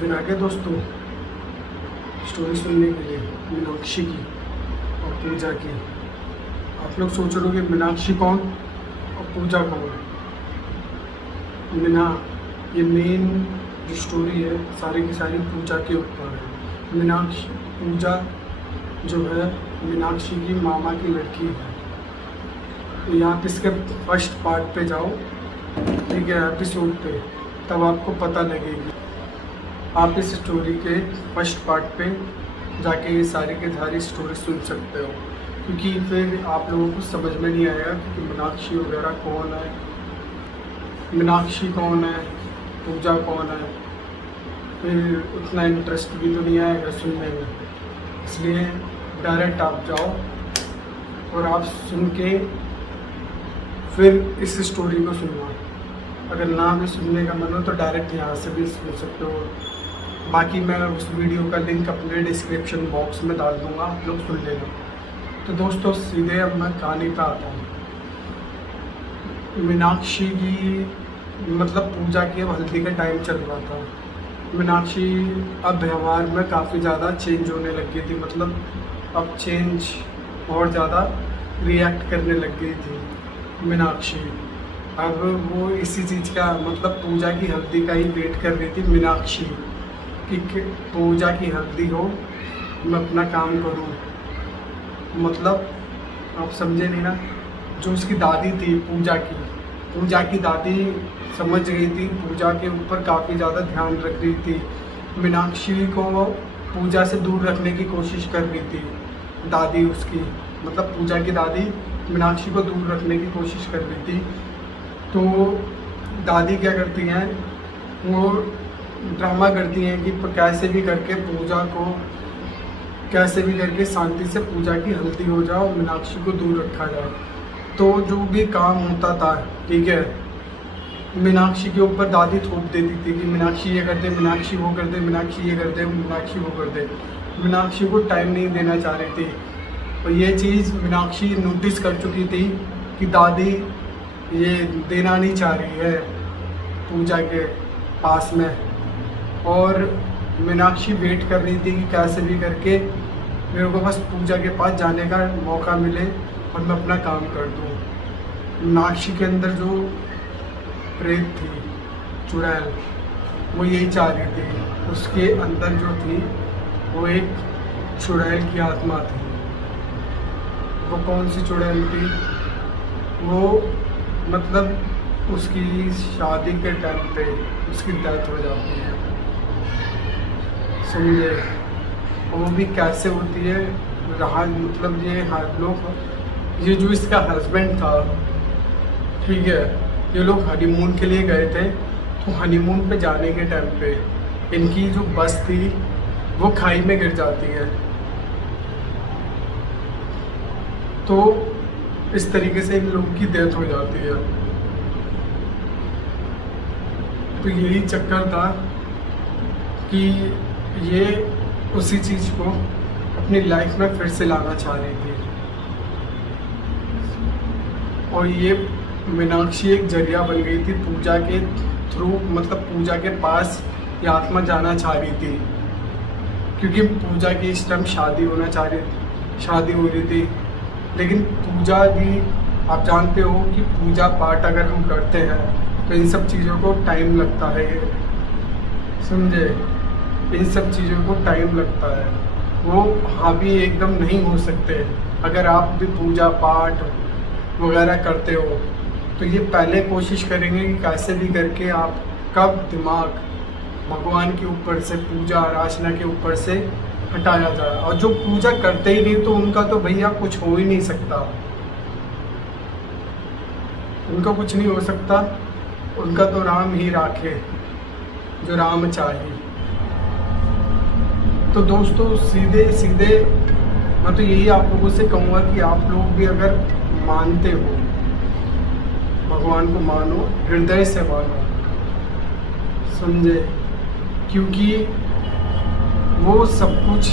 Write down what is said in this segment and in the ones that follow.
फिर आगे दोस्तों स्टोरी सुनने के लिए मीनाक्षी की और पूजा की। आप लोग सोच रहे हो कि मीनाक्षी कौन और पूजा कौन। ये मेन जो स्टोरी है सारी की सारी पूजा के ऊपर है। पूजा जो है मीनाक्षी की मामा की लड़की है। तो यहाँ पे इसके फर्स्ट पार्ट पे जाओ, ठीक है, एपिसोड पे, तब आपको पता लगेगी। आप इस स्टोरी के फर्स्ट पार्ट पे जाके ये सारी की सारी स्टोरी सुन सकते हो, क्योंकि फिर आप लोगों को समझ में नहीं आएगा कि मीनाक्षी वगैरह कौन है, मीनाक्षी कौन है, पूजा कौन है। फिर उतना इंटरेस्ट भी तो नहीं आएगा सुनने में, इसलिए डायरेक्ट आप जाओ और आप सुन के फिर इस स्टोरी को सुनना। अगर ना भी सुनने का मन हो तो डायरेक्ट यहाँ से भी सुन सकते हो। बाकी मैं उस वीडियो का लिंक अपने डिस्क्रिप्शन बॉक्स में डाल दूँगा, आप लोग सुन लेना। तो दोस्तों सीधे अब मैं कहानी पे आता हूँ। मीनाक्षी की मतलब पूजा की हल्दी का टाइम चल रहा था। मीनाक्षी अब व्यवहार में काफ़ी ज़्यादा चेंज होने लग गई थी, मतलब अब चेंज और ज़्यादा रिएक्ट करने लग गई थी मीनाक्षी। अब वो इसी चीज़ का मतलब पूजा की हल्दी का ही वेट कर रही थी मीनाक्षी कि पूजा की हल्दी हो, मैं अपना काम करूं। मतलब आप समझे नहीं ना, जो उसकी दादी थी पूजा की दादी समझ गई थी, पूजा के ऊपर काफ़ी ज़्यादा ध्यान रख रही थी, मीनाक्षी को पूजा से दूर रखने की कोशिश कर रही थी दादी उसकी, मतलब पूजा की दादी मीनाक्षी को दूर रखने की कोशिश कर रही थी। तो दादी क्या करती हैं, वो ड्रामा करती हैं कि कैसे भी करके पूजा को कैसे भी करके शांति से पूजा की हल्दी हो जाए और मीनाक्षी को दूर रखा जाए। तो जो भी काम होता था, ठीक है, मीनाक्षी के ऊपर दादी थोप देती थी कि मीनाक्षी ये कर दे, मीनाक्षी वो कर दे, मीनाक्षी ये कर दे, मीनाक्षी वो कर दे। मीनाक्षी को टाइम नहीं देना चाह रही थी और ये चीज़ मीनाक्षी नोटिस कर चुकी थी कि दादी ये देना नहीं चाह रही है पूजा के पास में, और मीनाक्षी वेट कर रही थी कि कैसे भी करके मेरे को बस पूजा के पास जाने का मौका मिले और मैं अपना काम कर दूँ। मीनाक्षी के अंदर जो प्रेत थी, चुड़ैल, वो यही चाह रही थी। उसके अंदर जो थी वो एक चुड़ैल की आत्मा थी। वो कौन सी चुड़ैल थी? वो मतलब उसकी शादी के टाइम पे उसकी डेथ हो जाती है, समझे। वो भी कैसे होती है रहा, मतलब ये जो इसका हस्बैंड था, ठीक है, ये लोग हनीमून के लिए गए थे। तो हनीमून पे जाने के टाइम पे इनकी जो बस थी वो खाई में गिर जाती है। तो इस तरीके से इन लोगों की डेथ हो जाती है। तो यही चक्कर था कि ये उसी चीज़ को अपनी लाइफ में फिर से लाना चाह रही थी, और ये मीनाक्षी एक जरिया बन गई थी पूजा के थ्रू, मतलब पूजा के पास ये आत्मा जाना चाह रही थी, क्योंकि पूजा की इस टाइम शादी हो रही थी। लेकिन पूजा भी आप जानते हो कि पूजा पाठ अगर हम करते हैं तो इन सब चीज़ों को टाइम लगता है, समझे, इन सब चीज़ों को टाइम लगता है। वो हावी एकदम नहीं हो सकते। अगर आप भी पूजा पाठ वगैरह करते हो तो ये पहले कोशिश करेंगे कि कैसे भी करके आप कब दिमाग भगवान के ऊपर से, पूजा अर्चना के ऊपर से हटाया जाए। और जो पूजा करते ही नहीं तो उनका तो भैया कुछ हो ही नहीं सकता, उनका कुछ नहीं हो सकता। उनका तो राम ही राखे जो राम चाहे। तो दोस्तों सीधे सीधे मैं तो यही आप लोगों से कहूँगा कि आप लोग भी अगर मानते हो भगवान को, मानो, हृदय से मानो, समझे, क्योंकि वो सब कुछ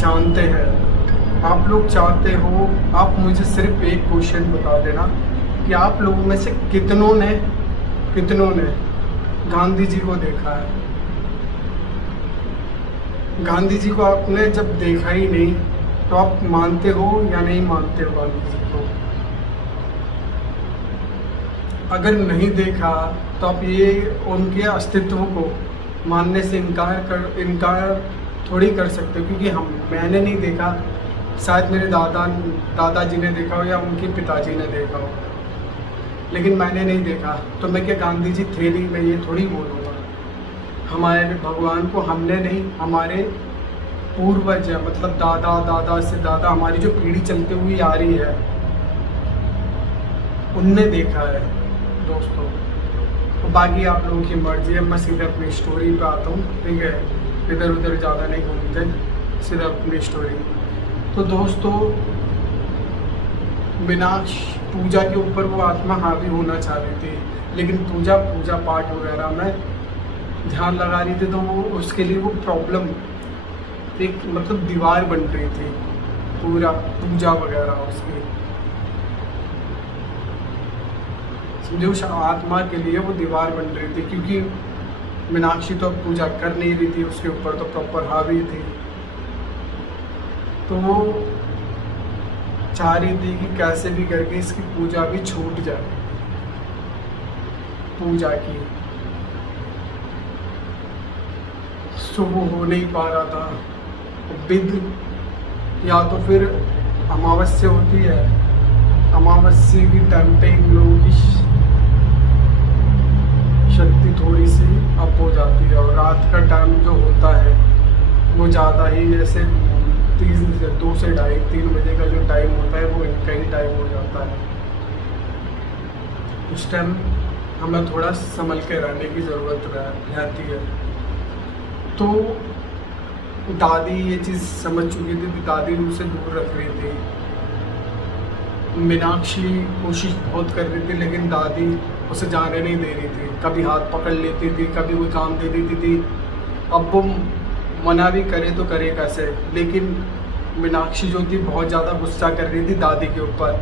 जानते हैं। आप लोग चाहते हो, आप मुझे सिर्फ एक क्वेश्चन बता देना कि आप लोगों में से कितनों ने गांधी जी को देखा है? गांधी जी को आपने जब देखा ही नहीं तो आप मानते हो या नहीं मानते हो गांधी जी को? अगर नहीं देखा तो आप ये उनके अस्तित्व को मानने से इनकार थोड़ी कर सकते हो, क्योंकि मैंने नहीं देखा, शायद मेरे दादाजी ने देखा हो या उनके पिताजी ने देखा हो, लेकिन मैंने नहीं देखा। तो मैं क्या गांधी जी थे नहीं, मैं ये थोड़ी बोलूँगा। हमारे भगवान को हमने नहीं, हमारे पूर्वज है, मतलब दादा से दादा, हमारी जो पीढ़ी चलती हुई आ रही है उनने देखा है दोस्तों। तो बाकी आप लोगों की मर्जी है। मैं सीधे अपनी स्टोरी पे आता हूँ, ठीक है, इधर उधर ज़्यादा नहीं घूमते, सीधा अपनी स्टोरी। तो दोस्तों, मीनाक्षी पूजा के ऊपर वो आत्मा हावी होना चाह रही थी, लेकिन पूजा पाठ वगैरह में ध्यान लगा रही थी, तो वो उसके लिए वो प्रॉब्लम एक मतलब दीवार बन रही थी पूरा पूजा वगैरह उसकी, समझे, उस आत्मा के लिए वो दीवार बन रही थी, क्योंकि मीनाक्षी तो पूजा कर नहीं रही थी, उसके ऊपर तो प्रॉपर हावी थी। तो वो चाह रही थी कि कैसे भी करके इसकी पूजा भी छूट जाए, पूजा की। सो वो हो नहीं पा रहा था। विद या तो फिर अमावस्या होती है, अमावस्या की टाइम पे इन लोगों की शक्ति थोड़ी सी अप हो जाती है, और रात का टाइम जो होता है वो ज़्यादा ही, जैसे 2 से 2:30-3 बजे का जो टाइम होता है वो इनका ही टाइम हो जाता है। उस टाइम हमें थोड़ा संभल के रहने की ज़रूरत रहती है। तो दादी ये चीज़ समझ चुकी थी, दादी उसे दूर रख रही थी। मीनाक्षी कोशिश बहुत कर रही थी, लेकिन दादी उसे जाने नहीं दे रही थी। कभी हाथ पकड़ लेती थी, कभी कोई काम दे देती थी। अब वो मना भी करे तो करे कैसे, लेकिन मीनाक्षी जो थी बहुत ज़्यादा गुस्सा कर रही थी दादी के ऊपर,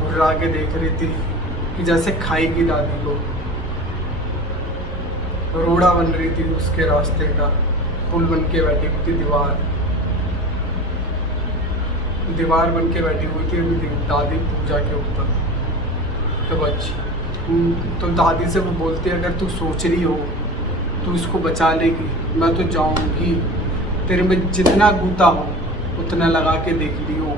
घुर्रा के देख रही थी कि जैसे खाएगी दादी को। रोड़ा बन रही थी उसके रास्ते का, पुल बन के बैठी हुई थी, दीवार बन के बैठी हुई थी दादी पूजा के ऊपर। तो दादी से वो बोलती है, अगर तू सोच रही हो तू इसको बचा लेगी, मैं तो जाऊंगी, तेरे में जितना गूता हो उतना लगा के देख लियो।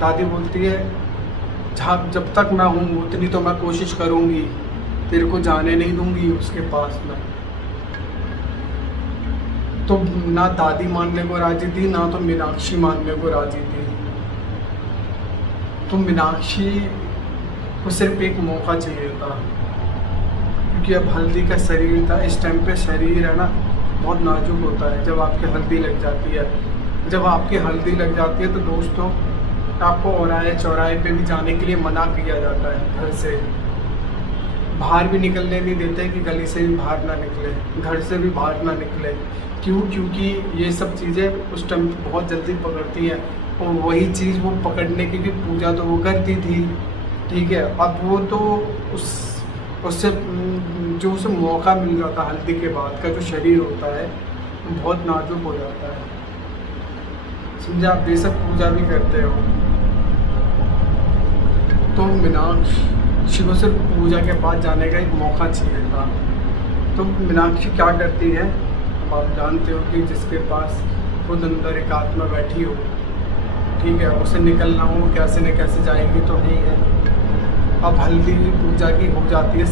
दादी बोलती है, जब तक मैं हूँ उतनी तो मैं कोशिश करूँगी, तेरे को जाने नहीं दूंगी उसके पास में। तो ना दादी मानने को राजी थी, ना तो मीनाक्षी मानने को राजी थी। तो मीनाक्षी को सिर्फ एक मौका चाहिए था, क्योंकि अब हल्दी का शरीर था। इस टाइम पे शरीर है ना बहुत नाजुक होता है। जब आपकी हल्दी लग जाती है तो दोस्तों आपको चौराहे पे भी जाने के लिए मना किया जाता है। घर से बाहर भी निकलने नहीं देते कि गली से भी बाहर ना निकले, घर से भी बाहर ना निकले। क्यों? क्योंकि ये सब चीज़ें उस टाइम बहुत जल्दी पकड़ती हैं, और वही चीज़ वो पकड़ने की भी पूजा तो वो करती थी, ठीक है। अब वो तो उससे जो उसे मौका मिल जाता हल्दी के बाद का जो शरीर होता है वो बहुत नाजुक हो जाता है, समझे। आप बेशक पूजा भी करते हो। तो मीनाक्षी को सिर्फ पूजा के बाद जाने का एक मौका चाहिए था। तो मीनाक्षी क्या करती है, आप जानते हो कि जिसके पास खुद अंदर एक आत्मा बैठी हो, ठीक है, उसे निकलना हो कैसे न कैसे जाएगी तो नहीं है। अब हल्दी पूजा की हो जाती है,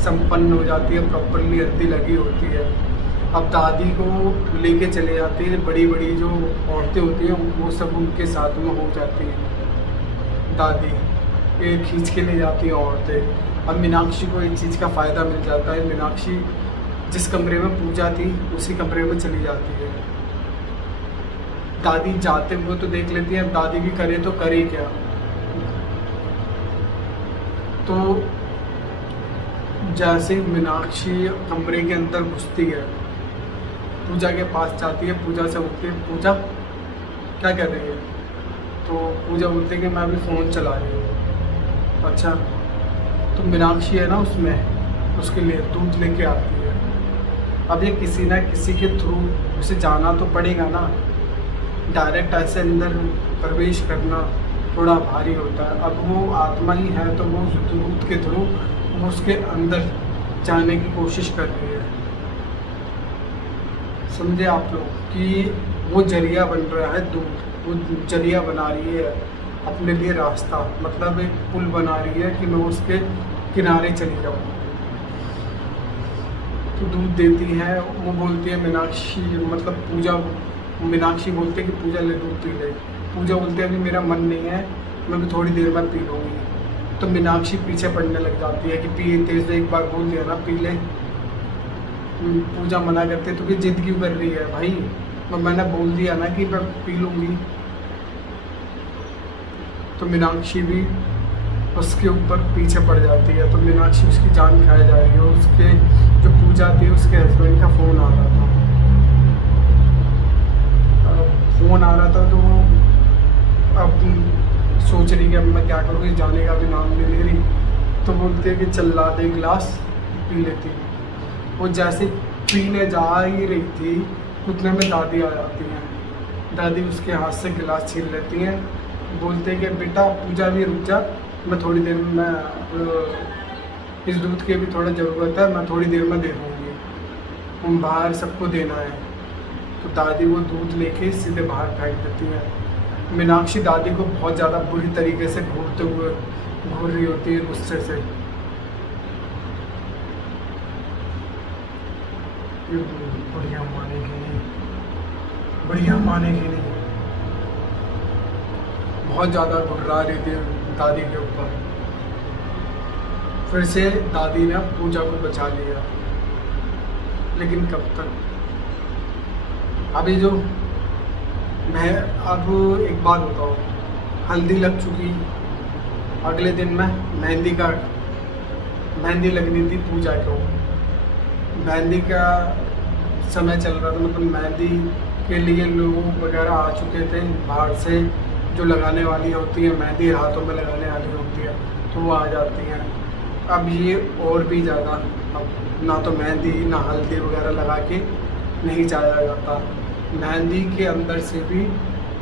संपन्न हो जाती है, प्रॉपरली हल्दी लगी होती है। अब दादी को लेके चले जाती है, बड़ी बड़ी जो औरतें होती हैं वो सब उनके साथ में हो जाती हैं। दादी ये खींच के ले जाती हैं औरतें। अब मीनाक्षी को एक चीज़ का फ़ायदा मिल जाता है, मीनाक्षी जिस कमरे में पूजा थी उसी कमरे में चली जाती है। दादी जाते हुए तो देख लेती है, अब दादी भी करे तो करे क्या। तो जैसे मीनाक्षी कमरे के अंदर घुसती है, पूजा के पास जाती है, पूजा से उठती है, पूजा क्या कर रही है? तो पूजा बोलती है कि मैं अभी फ़ोन चला रही हूँ। अच्छा, तो मीनाक्षी है ना उसमें उसके लिए दूध लेके आती है, अब ये किसी ना किसी के थ्रू उसे जाना तो पड़ेगा ना। डायरेक्ट ऐसे अंदर प्रवेश करना थोड़ा भारी होता है। अब वो आत्मा ही है तो वो उस दूत के थ्रू वो उसके अंदर जाने की कोशिश कर रही है। समझे आप लोग कि वो जरिया बन रहा है दूत, वो जरिया बना रही है अपने लिए रास्ता, मतलब एक पुल बना रही है कि मैं उसके किनारे चली जाऊँ। तो दूध देती है, वो बोलती है मीनाक्षी, मतलब पूजा, मीनाक्षी बोलती है कि पूजा ले दूध पी ले। पूजा बोलती है अभी मेरा मन नहीं है, मैं भी थोड़ी देर में पी लूँगी। तो मीनाक्षी पीछे पड़ने लग जाती है कि पी, तेज एक बार बोल दिया ना पी ले। पूजा मना करते तो कि जिद क्यों कर रही है भाई, मैंने बोल दिया ना कि मैं पी लूँगी। तो मीनाक्षी भी उसके ऊपर पीछे पड़ जाती है। तो मीनाक्षी उसकी जान खाई जा रही है। उसके जो पूजा थी उसके हस्बैंड का फ़ोन आ रहा था, तो वो अब सोच रही कि अब मैं क्या करूँगी, जाने का भी नाम नहीं ले रही। तो बोलते हैं कि चल ला दे गिलास, पी लेती। वो जैसे पीने जा ही रही थी उतने में दादी आ जाती हैं। दादी उसके हाथ से गिलास छीन लेती हैं, बोलते हैं कि बेटा पूजा भी रुक जा, मैं थोड़ी देर में इस दूध की भी थोड़ा ज़रूरत है, मैं थोड़ी देर में दे दूँगी, हम बाहर सबको देना है। तो दादी वो दूध लेके सीधे बाहर फेंक देती है। मीनाक्षी दादी को बहुत ज़्यादा बुरी तरीके से घूर रही होती है गुस्से से। बढ़िया मानेगी नहीं, बहुत ज़्यादा घुर्रा रही थी दादी के ऊपर। फिर से दादी ने पूजा को बचा लिया, लेकिन कब तक। अभी जो मैं अब एक बात बताऊँ, हल्दी लग चुकी, अगले दिन में मेहंदी लगनी थी पूजा को। मेहंदी का समय चल रहा था, मतलब मेहंदी के लिए लोग वगैरह आ चुके थे बाहर से, जो लगाने वाली होती है मेहंदी, हाथों में लगाने वाली होती है, तो वो आ जाती हैं। अब ये और भी ज़्यादा, अब ना तो मेहंदी ना हल्दी वगैरह लगा के नहीं जाया जाता, मेहंदी के अंदर से भी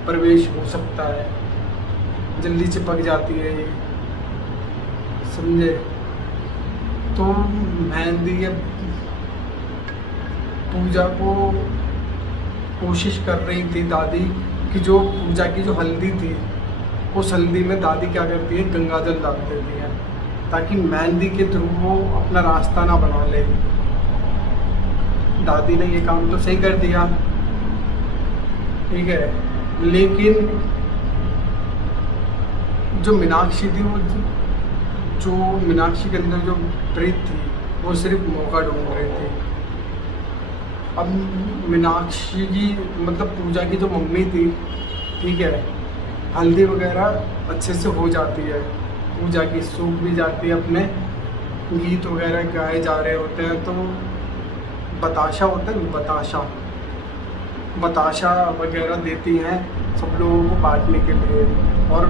प्रवेश हो सकता है, जल्दी चिपक जाती है ये, समझे। तो मेहंदी पूजा को कोशिश कर रही थी दादी कि जो पूजा की जो हल्दी थी, उस हल्दी में दादी क्या करती है, गंगाजल डाल देती है, ताकि मेहंदी के थ्रू वो अपना रास्ता ना बना ले। दादी ने ये काम तो सही कर दिया, ठीक है, लेकिन जो मीनाक्षी थी, वो जो मीनाक्षी के अंदर जो प्रीत थी, वो सिर्फ मौका ढूंढ रही थी। अब मीनाक्षी की, मतलब पूजा की जो मम्मी थी, ठीक है, हल्दी वगैरह अच्छे से हो जाती है, पूजा की सूख भी जाती है, अपने गीत वगैरह गाए जा रहे होते हैं, तो बताशा होता है, बताशा वगैरह देती हैं सब लोगों को बांटने के लिए, और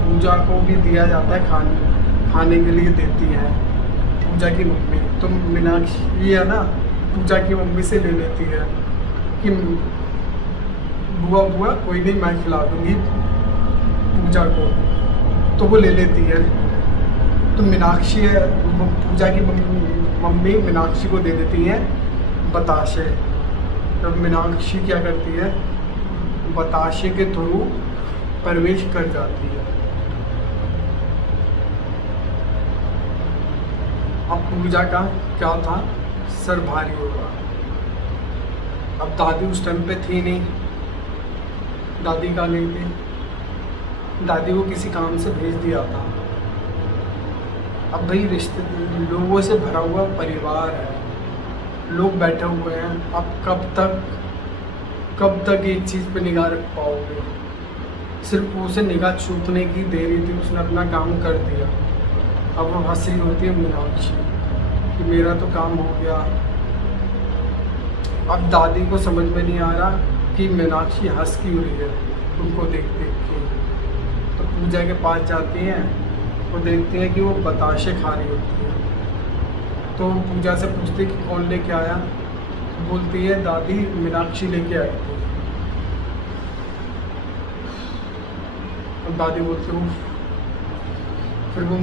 पूजा को भी दिया जाता है, खाने के लिए देती हैं पूजा की मम्मी। तो मीनाक्षी है ना, पूजा की मम्मी से ले लेती है कि बुआ कोई नहीं, मैं खिला दूँगी पूजा को, तो वो ले लेती है। तो मीनाक्षी पूजा की मम्मी मीनाक्षी को दे देती है बताशे। तो मीनाक्षी क्या करती है, बताशे के थ्रू प्रवेश कर जाती है। अब पूजा का क्या था, सर भारी होगा। अब दादी उस टाइम पे थी नहीं, दादी कहाँ गई थी, दादी को किसी काम से भेज दिया था। अब भाई रिश्ते लोगों से भरा हुआ परिवार है, लोग बैठे हुए हैं, अब कब तक एक चीज़ पे निगाह रख पाओगे। सिर्फ उसे निगाह चूकने की देरी थी, उसने अपना काम कर दिया। अब वो हंस रही होती है मीनाक्षी कि मेरा तो काम हो गया। अब दादी को समझ में नहीं आ रहा कि मीनाक्षी हंस क्यों रही है उनको देख के। तो पूजा के पास जाती हैं, वो देखती हैं कि वो बताशे खा रही होती है। तो पूजा से पूछती कि कौन लेके आया, बोलती है दादी मीनाक्षी लेके आई थी। और दादी बोलती हूँ, फिर वो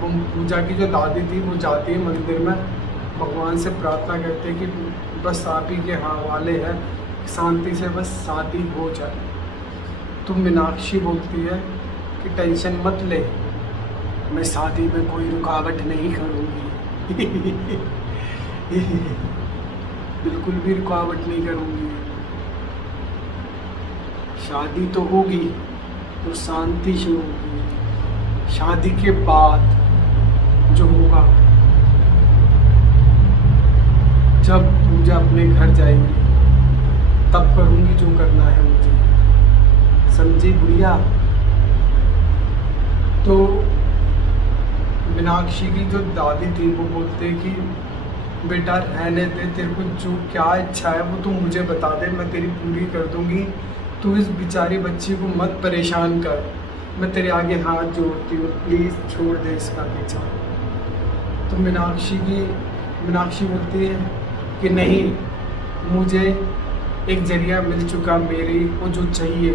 वो पूजा की जो दादी थी वो जाती है मंदिर में, भगवान से प्रार्थना करते हैं कि बस आप ही के हवाले है, शांति से बस शादी हो जाए। तो मीनाक्षी बोलती है कि टेंशन मत ले, मैं शादी में कोई रुकावट नहीं करूँगी। बिल्कुल भी रुकावट नहीं करूँगी। शादी तो होगी तो शांति से होगी। शादी के बाद जो होगा, जब पूजा अपने घर जाएगी तब करूँगी जो करना है मुझे, समझी बुढ़िया। तो मीनाक्षी की जो दादी थी वो बोलते कि बेटा रहने दे, तेरे को जो क्या इच्छा है वो तू मुझे बता दे, मैं तेरी पूरी कर दूंगी। तू इस बेचारी बच्ची को मत परेशान कर, मैं तेरे आगे हाथ जोड़ती हूँ, प्लीज़ छोड़ दे इसका पीछा। तो मीनाक्षी बोलती है कि नहीं, मुझे एक जरिया मिल चुका, मेरी को जो चाहिए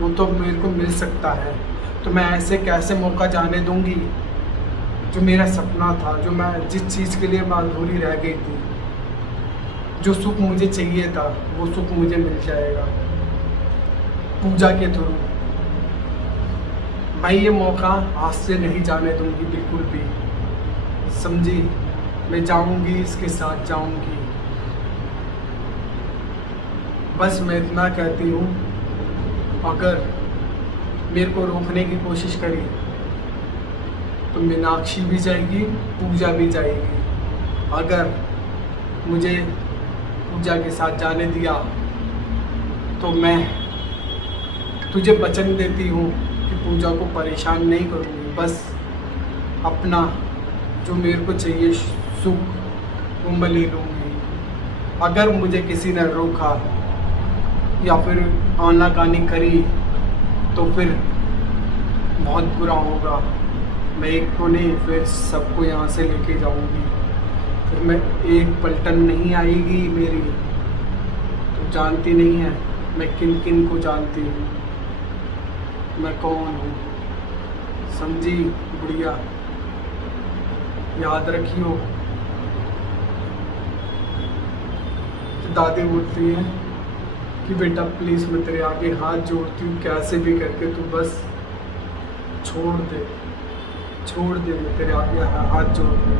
वो तो मेरे को मिल सकता है, तो मैं ऐसे कैसे मौका जाने दूंगी। जो मेरा सपना था, जो मैं जिस चीज़ के लिए मैं अधूरी रह गई थी, जो सुख मुझे चाहिए था वो सुख मुझे मिल जाएगा पूजा के थ्रू। मैं ये मौका हाथ से नहीं जाने दूंगी बिल्कुल भी, समझी। मैं जाऊंगी, इसके साथ जाऊंगी। बस मैं इतना कहती हूँ, अगर मेरे को रोकने की कोशिश करी तो मीनाक्षी भी जाएगी, पूजा भी जाएगी। अगर मुझे पूजा के साथ जाने दिया तो मैं तुझे वचन देती हूँ कि पूजा को परेशान नहीं करूँगी, बस अपना जो मेरे को चाहिए सुख वो मैं ले लूँगी। अगर मुझे किसी ने रोका या फिर आनाकानी करी तो फिर बहुत बुरा होगा। मैं एक को नहीं, फिर सबको यहाँ से लेके जाऊँगी, फिर मैं एक पलटन नहीं आएगी मेरी। तो जानती नहीं है मैं किन किन को जानती हूँ, मैं कौन हूँ, समझी बुढ़िया। याद रखियो। तो दादी बोलती है कि बेटा प्लीज़ मैं तेरे आगे हाथ जोड़ती हूँ, कैसे भी करके तू बस छोड़ दे, मैं तेरे आगे हाथ जोड़ दे।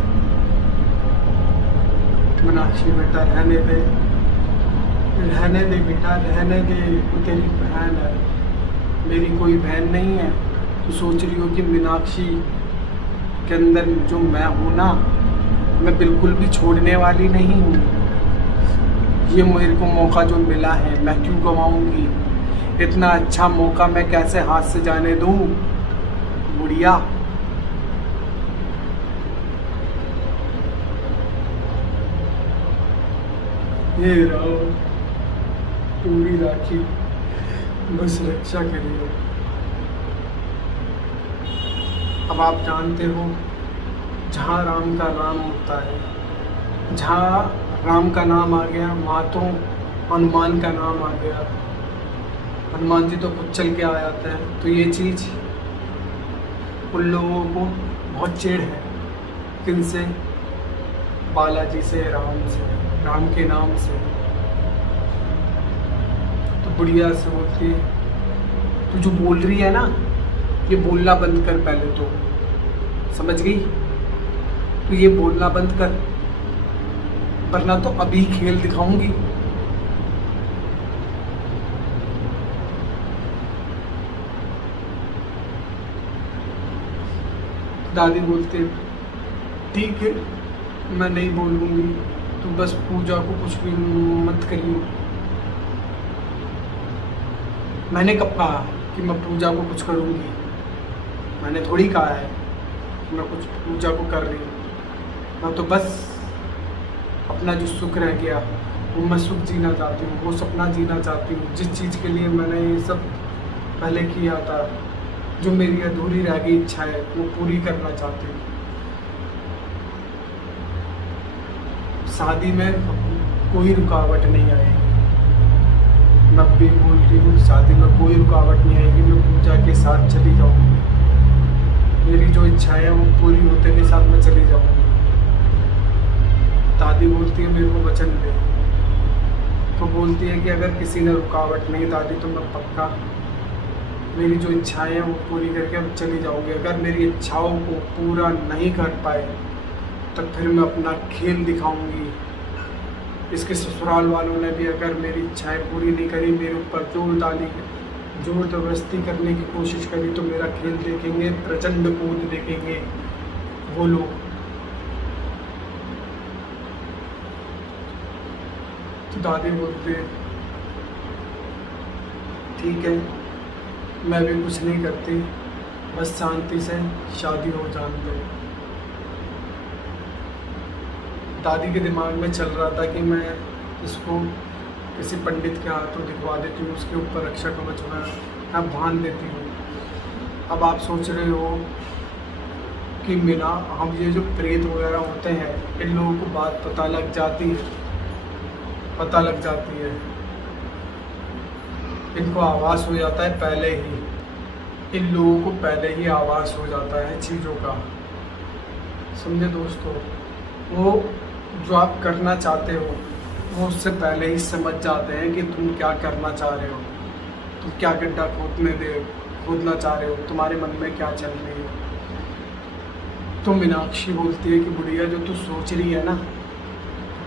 मीनाक्षी बेटा रहने दे बेटा, रहने दे, तू तेरी बहन है, मेरी कोई बहन नहीं है। तू सोच रही हो कि मीनाक्षी के अंदर जो मैं हूँ ना, मैं बिल्कुल भी छोड़ने वाली नहीं हूँ। ये मेरे को मौका जो मिला है मैं क्यों गवाऊंगी? इतना अच्छा मौका मैं कैसे हाथ से जाने दूँ बुढ़िया। ये रहो पूरी राखी, बस रक्षा करिए। अब आप जानते हो, जहाँ राम का नाम होता है, जहाँ राम का नाम आ गया वहाँ तो हनुमान का नाम आ गया। हनुमान जी तो खुद चल के आ जाते हैं। तो ये चीज़ उन लोगों को बहुत चिढ़ है, किनसे? बालाजी से, राम के नाम से। तो बुढ़िया से बोलती है तू जो बोल रही है ना, ये बोलना बंद कर पहले तो, समझ गई? तो ये बोलना बंद कर, वरना तो अभी खेल दिखाऊंगी। दादी बोलते ठीक है मैं नहीं बोलूँगी, तो बस पूजा को कुछ भी मत करियो। मैंने कब कहा कि मैं पूजा को कुछ करूँगी? मैंने थोड़ी कहा है कि मैं कुछ पूजा को कर रही हूँ। मैं तो बस अपना जो सुख रह गया वो मैं सुख जीना चाहती हूँ, वो सपना जीना चाहती हूँ, जिस चीज़ के लिए मैंने ये सब पहले किया था, जो मेरी अधूरी रह गई इच्छा है वो पूरी करना चाहती हूँ। शादी में कोई रुकावट नहीं आएगी। मैं भी बोल रही हूँ, शादी में कोई रुकावट नहीं आएगी। मैं पूजा के साथ चली जाऊँगी। मेरी जो इच्छाएं हैं वो पूरी होते के साथ मैं चली जाऊँगी। दादी बोलती है मेरे को वचन दे, तो बोलती है कि अगर किसी ने रुकावट नहीं दादी तो मैं पक्का मेरी जो इच्छाएं हैं वो पूरी करके अब चली जाऊँगी। अगर मेरी इच्छाओं को पूरा नहीं कर पाए तो फिर मैं अपना खेल दिखाऊंगी। इसके ससुराल वालों ने भी अगर मेरी इच्छाएं पूरी नहीं करी, मेरे ऊपर जोर जबरदस्ती करने की कोशिश करी, तो मेरा खेल देखेंगे, प्रचंड कूद देखेंगे वो लोग। तो दादी बोलते ठीक है, मैं भी कुछ नहीं करती, बस शांति से शादी हो जाने दो। दादी के दिमाग में चल रहा था कि मैं इसको किसी पंडित के हाथों दिखवा देती हूँ, उसके ऊपर रक्षा कवच मैं बांध देती हूँ। अब आप सोच रहे हो कि बिना हम ये जो प्रेत वगैरह होते हैं, इन लोगों को बात पता लग जाती है, इनको आवाज़ हो जाता है पहले ही, इन लोगों को पहले ही आवाज़ हो जाता है चीज़ों का। समझे दोस्तों, वो जो आप करना चाहते हो वो उससे पहले ही समझ जाते हैं कि तुम क्या करना चाह रहे हो, तुम क्या गड्ढा खोदना चाह रहे हो, तुम्हारे मन में क्या चल रही है। तो मीनाक्षी बोलती है कि बुढ़िया जो तू सोच रही है ना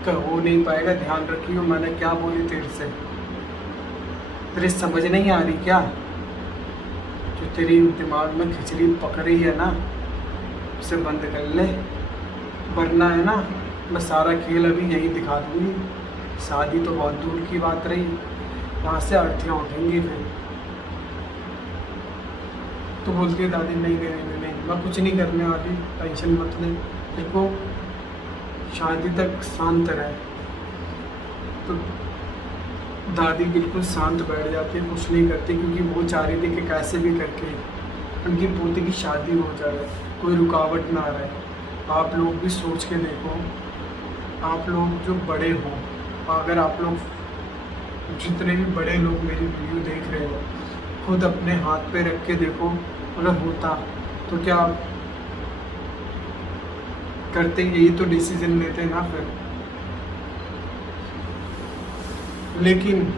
हो नहीं पाएगा, ध्यान रखियो मैंने क्या बोली तेरे से, तेरे समझ नहीं आ रही क्या? जो तेरी दिमाग में खिचड़ी पक रही है ना उसे बंद कर ले, वरना है ना मैं सारा खेल अभी यहीं दिखा दूँगी। शादी तो बहुत दूर की बात रही, यहाँ से अर्थियाँ उठेंगी फिर। तो बोलती है दादी नहीं मैं कुछ नहीं करने वाली, टेंशन मत ले, देखो शादी तक शांत रहे। तो दादी बिल्कुल शांत बैठ जाती है, कुछ नहीं करती, क्योंकि वो चाह रही थी कि कैसे भी करके उनकी पोती की शादी हो जाए, कोई रुकावट ना रहे। आप लोग भी सोच के देखो, आप लोग जो बड़े हो, अगर आप लोग जितने भी बड़े लोग मेरी वीडियो देख रहे हो, खुद अपने हाथ पे रख के देखो, अगर होता तो क्या आप करते? यही तो डिसीजन लेते ना फिर। लेकिन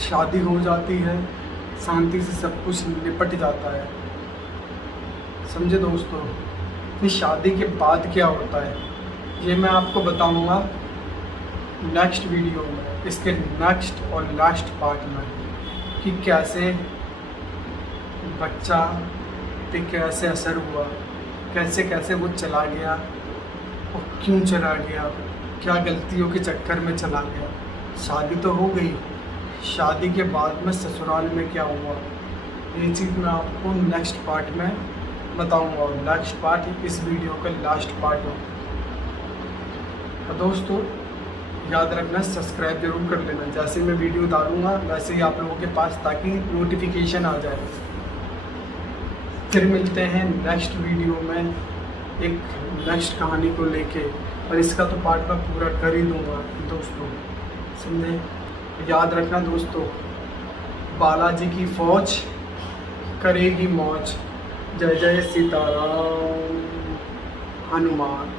शादी हो जाती है, शांति से सब कुछ निपट जाता है। समझे दोस्तों, कि शादी के बाद क्या होता है ये मैं आपको बताऊंगा नेक्स्ट वीडियो में, इसके नेक्स्ट और लास्ट पार्ट में, कि कैसे बच्चा पे कैसे असर हुआ, कैसे कैसे वो चला गया और क्यों चला गया, क्या गलतियों के चक्कर में चला गया। शादी तो हो गई, शादी के बाद में ससुराल में क्या हुआ, ये चीज़ मैं आपको नेक्स्ट पार्ट में बताऊंगा। नेक्स्ट पार्ट इस वीडियो का लास्ट पार्ट हो। तो दोस्तों याद रखना, सब्सक्राइब जरूर कर लेना, जैसे मैं वीडियो डालूंगा वैसे ही आप लोगों के पास, ताकि नोटिफिकेशन आ जाए। फिर मिलते हैं नेक्स्ट वीडियो में एक नेक्स्ट कहानी को लेके, और इसका तो पार्ट मैं पूरा कर ही दूंगा दोस्तों, समझे। याद रखना दोस्तों, बालाजी की फौज करेगी मौज। जय जय सीताराम हनुमान।